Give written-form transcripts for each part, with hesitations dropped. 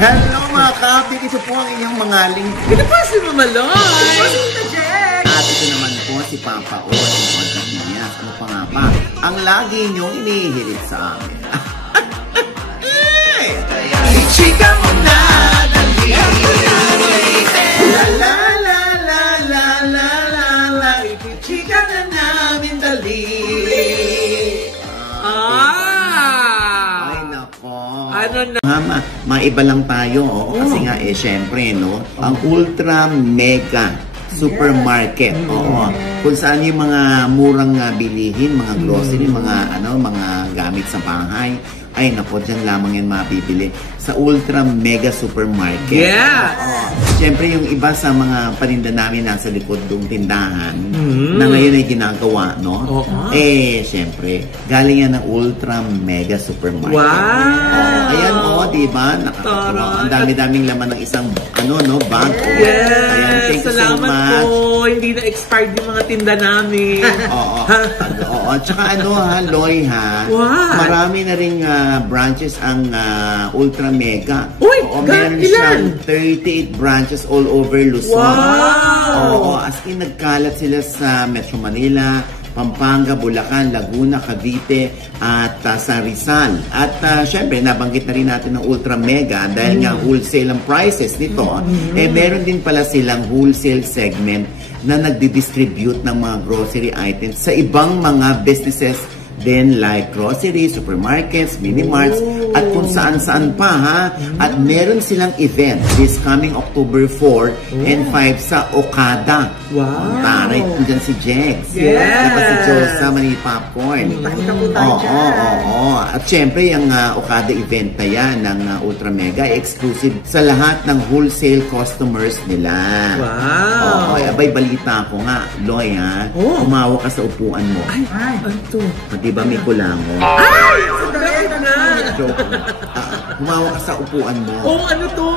Hello mga kapit, ito po ang inyong mga lingkod. Ito po si Mama Loy. Ito po si Tita Jex. At ito naman po si Papa O, si Contact niya. Ano pa nga ba? Ang lagi niyong inihirit sa amin. Chika mo na, dali. La la la la la la la la. Chika na namin, dali. Ay nako. Ano na? Maiba lang tayo, kasi nga syempre, no? Ang Ultra Mega Supermarket, kung saan yung mga murang bilihin, mga grocery, mga gamit sa bahay, ay nako, dyan lamang yan mabibili sa Ultra Mega Supermarket. Yeah! Siyempre, yung iba sa mga paninda namin nasa likod ng tindahan na ngayon ay ginagawa, no? Siyempre, galing yan ng Ultra Mega Supermarket. Wow! Ayan, diba? Nakakatuwa. Ang dami-daming laman ng isang, bag. Yes! Ayan, thank you Salamat so much. po. Hindi na expired yung mga tinda namin. Tsaka Loy, What? marami na rin branches ang Ultra Mega. Uy, meron ilan? siyang 38 branches all over Luzon. Wow! As in, nagkalat sila sa Metro Manila, Pampanga, Bulacan, Laguna, Cavite, at sa Rizal. At syempre, nabanggit na rin natin ng Ultra Mega dahil nga wholesale ang prices nito. Meron din pala silang wholesale segment na nagdi-distribute ng mga grocery items sa ibang mga businesses then like grocery, supermarkets, mini-marts, at kung saan-saan pa, At meron silang event this coming October 4 and 5 sa Okada. Wow! Taray, dyan si Jex. Yes! Saka si Josa, mani popcorn. Pakita po tayo dyan. At syempre, yung Okada event na yan ng Ultra Mega, exclusive sa lahat ng wholesale customers nila. Wow! Abay, balita ko nga, Loy, umawa ka sa upuan mo. Ay, ano to? Diba may kulango? Ay! Sandali na! Joke. Humawa ka sa upuan mo. Ano to?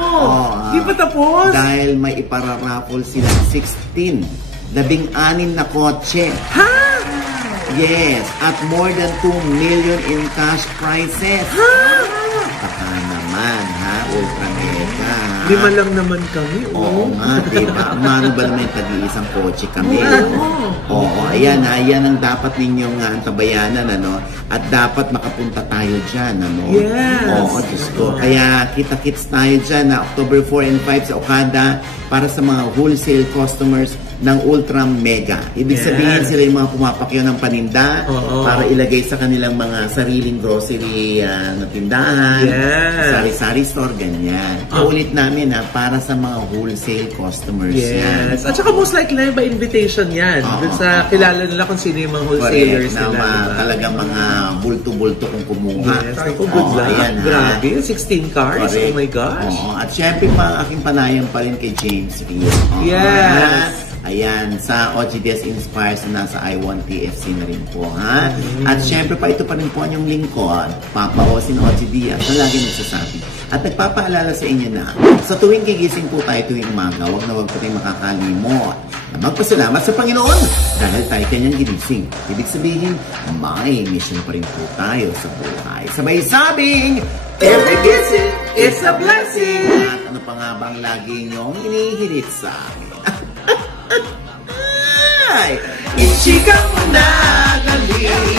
Di pa tapos? Dahil may ipararaffle silang 16 na kotse. Ha? Yes, at more than 2 million in cash prizes. Ha? Baka naman, Ultra Mega. 5 lang naman kami. Oo nga, diba? Mano ba naman yung tag-iisang kotse kami? Ayan ang dapat ninyong antabayanan, At dapat makapunta tayo dyan, Yes! Diyos ko. Kaya kita-kits tayo dyan na October 4 and 5 sa Okada para sa mga wholesale customers ng Ultra Mega. Ibig sabihin sila yung mga pumapakyo ng paninda para ilagay sa kanilang mga sariling grocery na tindahan, sari-sari store, ganyan. Ulit namin para sa mga wholesale customers yan. Yes. At saka most likely by invitation yan. Dun sa kilala nila kung sino yung mga wholesalers nila. Talagang mga bulto-bulto kung kumuha. Yes. Ako, good luck. Ayan, grabe. 16 cars. Correct. Oh my gosh. At syempre pa aking panayam pa rin kay James Rio. Yes. Ayan, sa OGDS Inspires na nasa I1 TFC na rin po, At syempre pa, ito pa rin po yung lingkod, Papa Osin OGDS, na lagi nagsasabi. At nagpapaalala sa inyo na, sa tuwing gigising po tayo tuwing umaga, huwag po tayong makakalimot na magpasalamat sa Panginoon dahil tayo kanyang ginising. Ibig sabihin, may mission pa rin po tayo sa buhay. Sabay sabing, every gising is a blessing! At ano pa nga bang lagi niyong inihirit sa amin? Ichika mo na, dali.